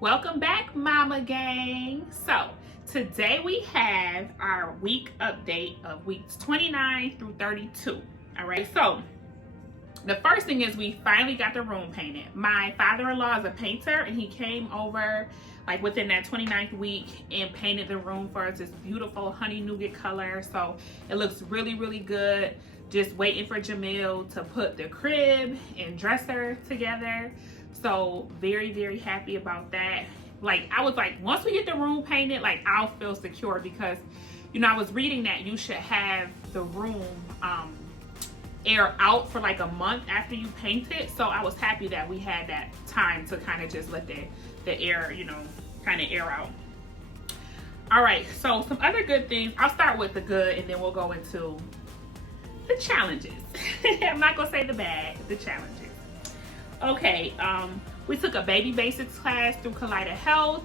Welcome back, Mama Gang. So today we have our week update of weeks 29 through 32. All right, so the first thing is we finally got the room painted. My father-in-law is a painter and he came over like within that 29th week and painted the room for us this beautiful honey nougat color. So it looks really, really good. Just waiting for Jamil to put the crib and dresser together. So very, very happy about that. Like I was like, once we get the room painted, like I'll feel secure because, you know, I was reading that you should have the room air out for like a month after you paint it. So I was happy that we had that time to kind of just let the air, you know, kind of air out. All right, so some other good things. I'll start with the good and then we'll go into the challenges. I'm not gonna say the bad, the challenges. Okay, we took a baby basics class through Kaleida Health.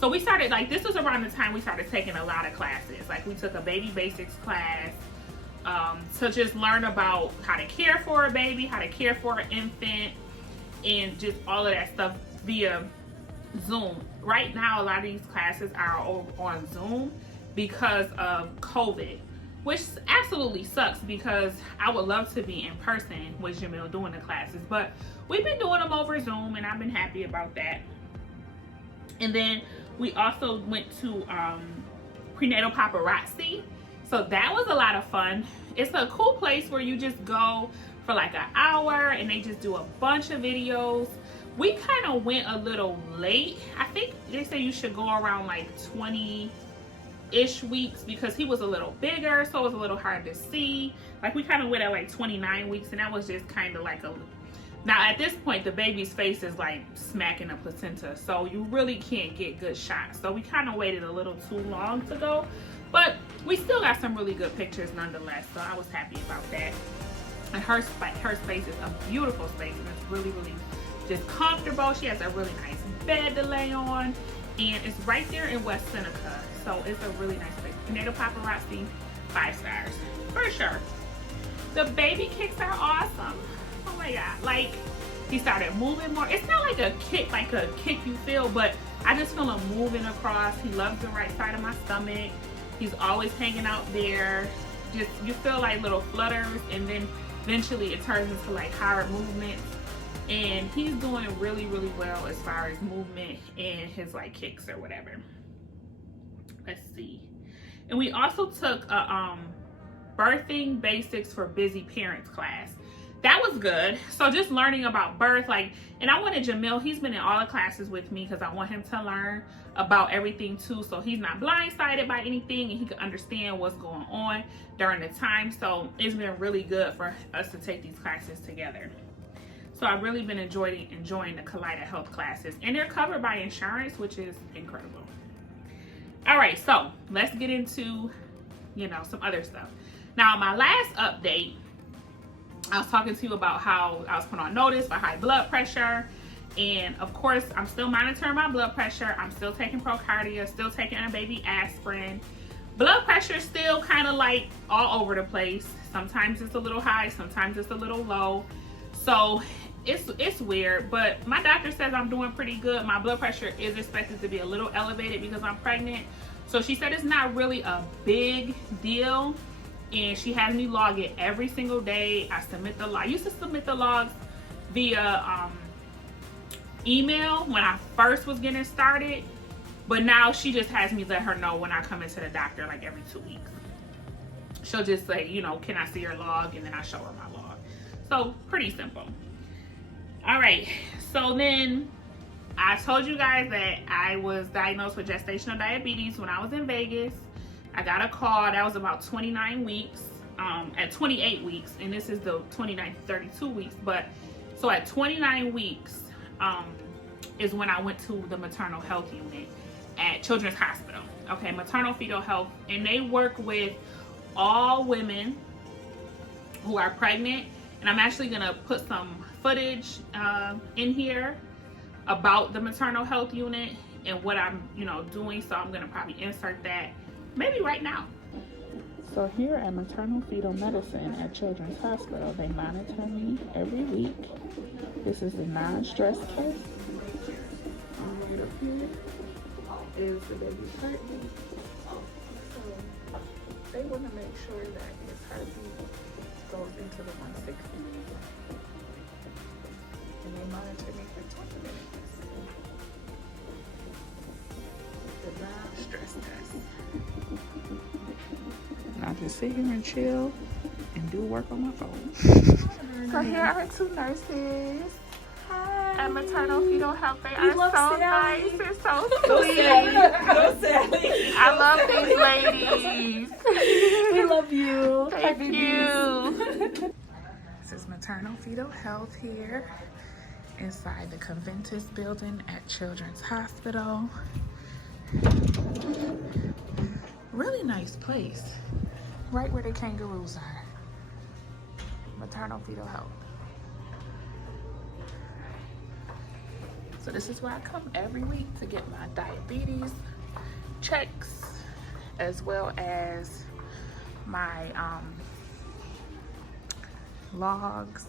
So we started, like, this was around the time we started taking a lot of classes. Like we took a baby basics class to just learn about how to care for a baby, how to care for an infant, and just all of that stuff via Zoom. Right now, a lot of these classes are on Zoom because of COVID, which absolutely sucks because I would love to be in person with Jamil doing the classes, but we've been doing them over Zoom and I've been happy about that. And then we also went to prenatal paparazzi. So that was a lot of fun. It's a cool place where you just go for like an hour and they just do a bunch of videos. We kind of went a little late. I think they say you should go around like 20-ish weeks because he was a little bigger, so it was a little hard to see. Like we kind of went at like 29 weeks and that was just kind of like a, now at this point the baby's face is like smacking a placenta, so you really can't get good shots. So we kind of waited a little too long to go, but we still got some really good pictures nonetheless, so I was happy about that. And her space is a beautiful space and it's really, really just comfortable. She has a really nice bed to lay on and it's right there in West Seneca. So it's a really nice place. Prenatal paparazzi, 5 stars for sure. The baby kicks are awesome. Oh my God, like he started moving more. It's not like a kick you feel, but I just feel him moving across. He loves the right side of my stomach. He's always hanging out there. Just, you feel like little flutters and then eventually it turns into like hard movements. And he's doing really, really well as far as movement and his like kicks or whatever. Let's see. And we also took a birthing basics for busy parents class. That was good. So just learning about birth, like, and I wanted Jamil, he's been in all the classes with me because I want him to learn about everything too, so he's not blindsided by anything and he can understand what's going on during the time. So it's been really good for us to take these classes together. So I've really been enjoying the Kaleida Health classes and they're covered by insurance, which is incredible. All right, so let's get into, you know, some other stuff. Now, my last update, I was talking to you about how I was put on notice for high blood pressure. And of course, I'm still monitoring my blood pressure. I'm still taking Procardia, still taking a baby aspirin. Blood pressure is still kind of like all over the place. Sometimes it's a little high, sometimes it's a little low. So it's weird, but my doctor says I'm doing pretty good. My blood pressure is expected to be a little elevated because I'm pregnant. So she said it's not really a big deal. And she has me log it every single day. I submit the log. I used to submit the logs via email when I first was getting started. But now she just has me let her know when I come into the doctor like every 2 weeks. She'll just say, you know, can I see your log? And then I show her my log. So pretty simple. All right, so then I told you guys that I was diagnosed with gestational diabetes when I was in Vegas. I got a call, that was about 29 weeks, at 28 weeks, and this is the 29 to 32 weeks, but so at 29 weeks is when I went to the maternal health unit at Children's Hospital, okay, maternal fetal health, and they work with all women who are pregnant. And I'm actually gonna put some footage in here about the maternal health unit and what I'm, you know, doing. So I'm gonna probably insert that maybe right now. So here at Maternal Fetal Medicine at Children's Hospital, they monitor me every week. This is a non-stress test. is the baby's heartbeat. So they want to make sure that his heartbeat goes into the 160. And they monitor me for 20 minutes. The lab stress test. I'll just sit here and chill and do work on my phone. So here are two nurses. Hi. At Maternal Fetal Health. They are so Sally. Nice and so sweet. Go Sally. I love these ladies. We love you. Thank you. This is Maternal Fetal Health here inside the Conventus building at Children's Hospital. Really nice place. Right where the kangaroos are. Maternal Fetal Health. So this is where I come every week to get my diabetes checks, as well as my logs.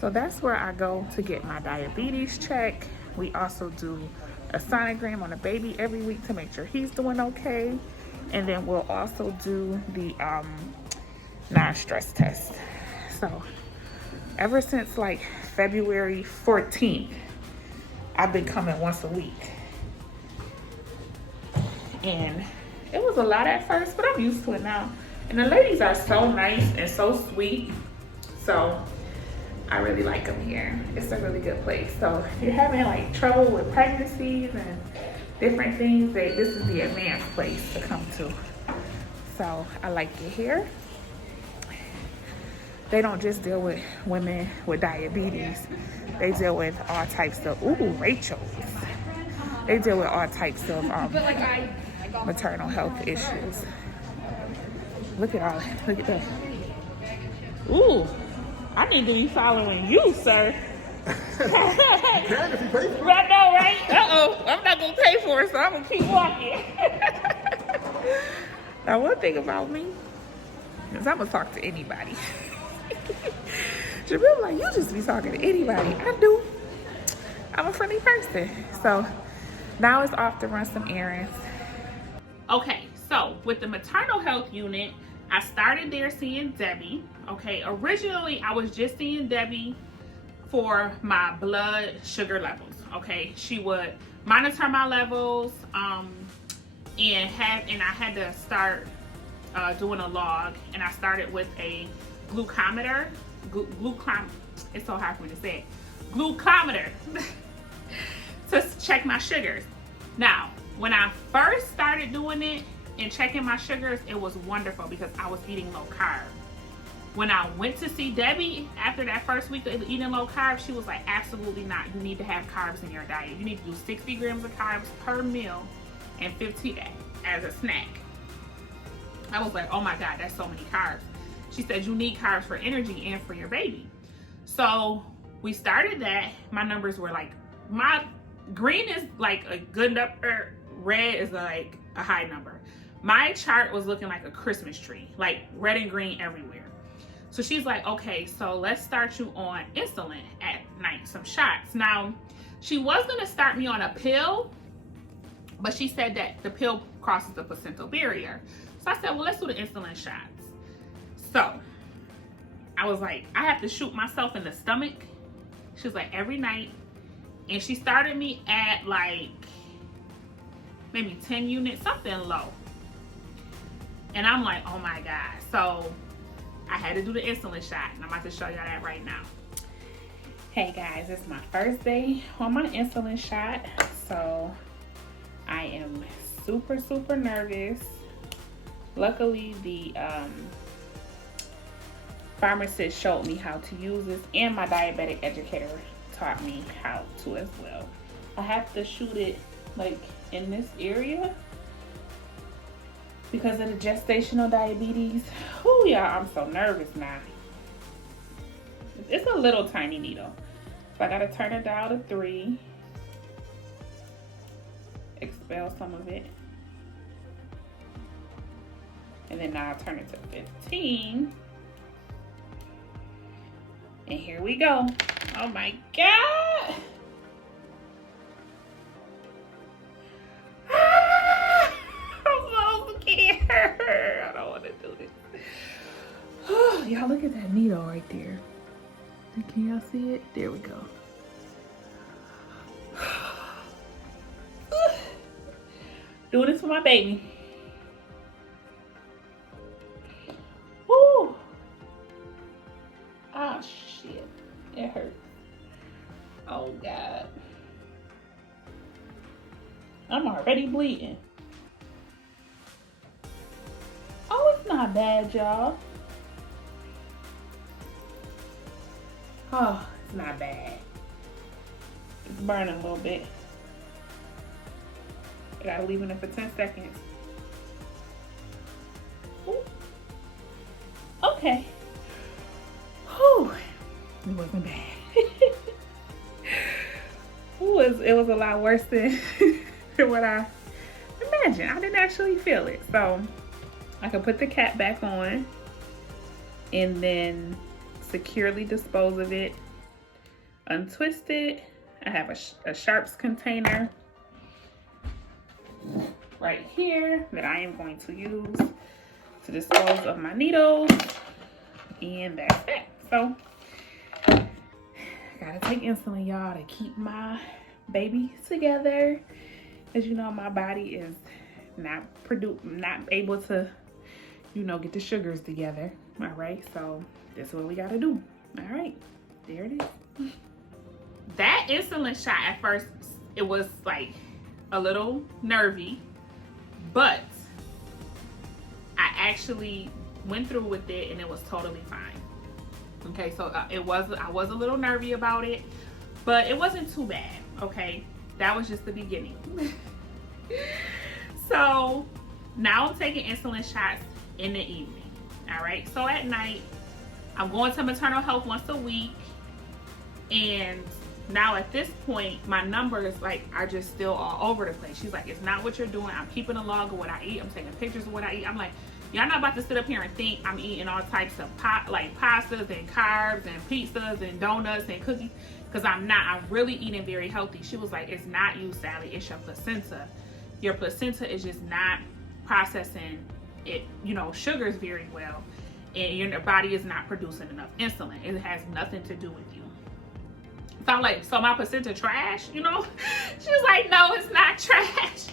So that's where I go to get my diabetes check. We also do a sonogram on the baby every week to make sure he's doing okay. And then we'll also do the non-stress test. So ever since like February 14th, I've been coming once a week. And it was a lot at first, but I'm used to it now. And the ladies are so nice and so sweet. So I really like them here. It's a really good place. So if you're having like trouble with pregnancies and different things, this is the advanced place to come to. So I like it here. They don't just deal with women with diabetes. They deal with all types of, Rachel's. They deal with all types of maternal health issues. Look at that. Ooh, I need to be following you, sir. Right now, right? Uh-oh, I'm not gonna pay for it, so I'm gonna keep walking. Now, one thing about me is I'm gonna talk to anybody. Jabril, like, you just be talking to anybody. I do. I'm a friendly person. So now it's off to run some errands. Okay, so with the maternal health unit, I started there seeing Debbie. Okay, originally I was just seeing Debbie for my blood sugar levels. Okay, she would monitor my levels, and I had to start doing a log, and I started with a glucometer. It's so hard for me to say it. Glucometer to check my sugars. Now, when I first started doing it and checking my sugars, it was wonderful because I was eating low carb. When I went to see Debbie after that first week of eating low carb, she was like, absolutely not. You need to have carbs in your diet. You need to do 60 grams of carbs per meal and 15 as a snack. I was like, oh my God, that's so many carbs. She said, you need carbs for energy and for your baby. So we started that. My numbers were like, my green is like a good number, red is like a high number. My chart was looking like a Christmas tree, like red and green everywhere. So she's like, okay, so let's start you on insulin at night, some shots. Now, she was gonna start me on a pill, but she said that the pill crosses the placental barrier. So I said, well, let's do the insulin shots. So I was like, I have to shoot myself in the stomach. She was like, every night. And she started me at like maybe 10 units, something low. And I'm like, oh my God. So I had to do the insulin shot, and I'm about to show y'all that right now. Hey guys, it's my first day on my insulin shot. So I am super, super nervous. Luckily, the pharmacist showed me how to use this, and my diabetic educator taught me how to as well. I have to shoot it like in this area because of the gestational diabetes. Oh yeah, I'm so nervous now. It's a little tiny needle. So I gotta turn it down to 3. Expel some of it. And then now I'll turn it to 15. And here we go. Oh my God. Y'all look at that needle right there. Can y'all see it? There we go. Doing this for my baby. Woo! Oh shit. It hurts. Oh God. I'm already bleeding. Oh, it's not bad, y'all. Oh, it's not bad. It's burning a little bit. I gotta leave it in for 10 seconds. Ooh. Okay. Whew. It wasn't bad. It was a lot worse than what I imagined. I didn't actually feel it. So I can put the cap back on and then securely dispose of it, untwist it. I have a sharps container right here that I am going to use to dispose of my needles, and that's it. So gotta take insulin, y'all, to keep my baby together. As you know, my body is not able to, you know, get the sugars together. All right, so that's what we gotta do. All right, there it is. That insulin shot, at first, it was like a little nervy, but I actually went through with it and it was totally fine. Okay, so I was a little nervy about it, but it wasn't too bad. Okay, that was just the beginning. So now I'm taking insulin shots in the evening. All right, so at night I'm going to maternal health once a week, and now at this point my numbers are just still all over the place. She's like, it's not what you're doing. I'm keeping a log of what I eat. I'm taking pictures of what I eat. I'm like, y'all not about to sit up here and think I'm eating all types of pastas and carbs and pizzas and donuts and cookies, because I'm not. I'm really eating very healthy. She was like, it's not you, Sally, it's your placenta. Your placenta is just not processing it, you know, sugars very well, and your body is not producing enough insulin. It has nothing to do with you. So I'm like, so my placenta trash, you know? She was like, no, it's not trash.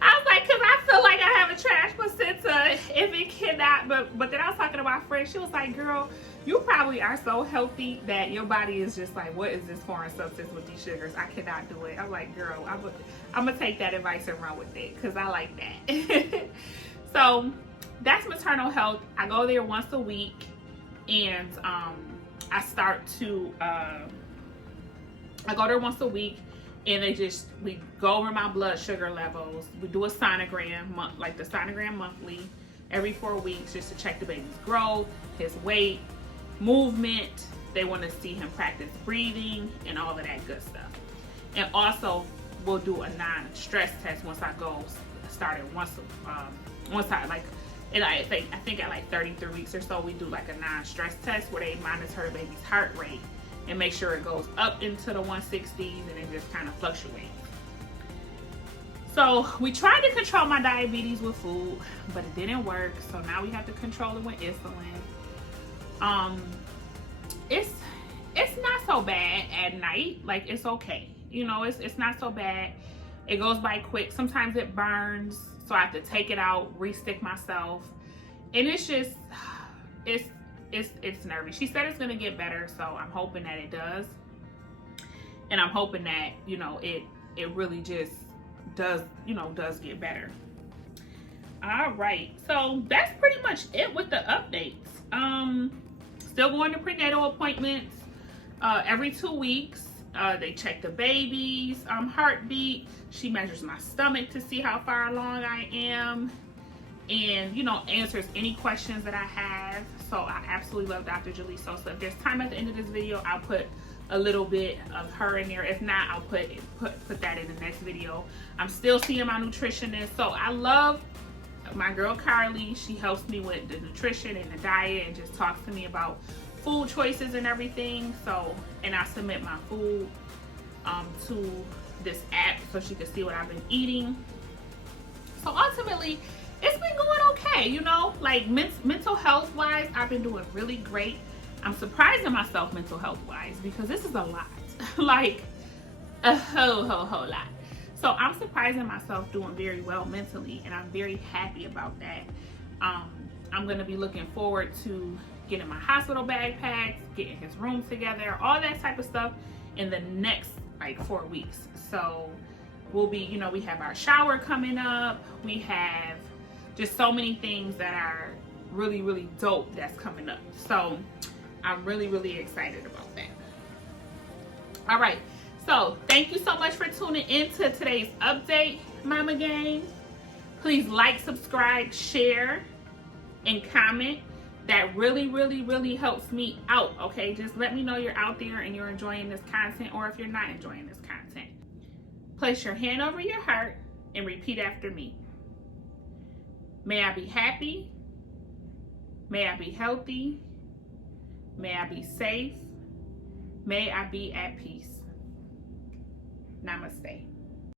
I was like, because I feel like I have a trash placenta if it cannot. But then I was talking to my friend. She was like, girl, you probably are so healthy that your body is just like, what is this foreign substance with these sugars? I cannot do it. I'm like, girl, I'm going to take that advice and run with it, because I like that. So that's maternal health. I go there once a week, and I start to... I go there once a week, and we go over my blood sugar levels. We do a sonogram, the sonogram monthly, every 4 weeks, just to check the baby's growth, his weight, movement. They want to see him practice breathing and all of that good stuff. And also, we'll do a non-stress test once I go started I think at like 33 weeks or so, we do like a non-stress test where they monitor the baby's heart rate and make sure it goes up into the 160s and it just kind of fluctuates. So we tried to control my diabetes with food, but it didn't work. So now we have to control it with insulin. It's not so bad at night. Like, it's okay. You know, it's not so bad. It goes by quick. Sometimes it burns, so I have to take it out, re-stick myself. And it's just, it's nervy. She said it's gonna get better, so I'm hoping that it does. And I'm hoping that, you know, it really just does get better. All right, so that's pretty much it with the updates. Still going to prenatal appointments every 2 weeks. They check the baby's heartbeat. She measures my stomach to see how far along I am, and, you know, answers any questions that I have. So I absolutely love Dr. Jaleesa. So if there's time at the end of this video, I'll put a little bit of her in there. If not, I'll put that in the next video. I'm still seeing my nutritionist. So I love my girl Carly. She helps me with the nutrition and the diet and just talks to me about food choices and everything. So, and I submit my food to this app so she can see what I've been eating. So ultimately, it's been going okay, you know, like mental health wise, I've been doing really great. I'm surprising myself mental health wise because this is a lot, like a whole lot. So I'm surprising myself doing very well mentally, and I'm very happy about that. I'm gonna be looking forward to getting my hospital bag packed, getting his room together, all that type of stuff in the next like 4 weeks. So we'll be, you know, we have our shower coming up. We have just so many things that are really dope that's coming up. So I'm really excited about that. All right. So thank you so much for tuning in to today's update, Mama Gang. Please like, subscribe, share, and comment. That really helps me out, okay? Just let me know you're out there and you're enjoying this content, or if you're not enjoying this content. Place your hand over your heart and repeat after me. May I be happy. May I be healthy. May I be safe. May I be at peace. Namaste.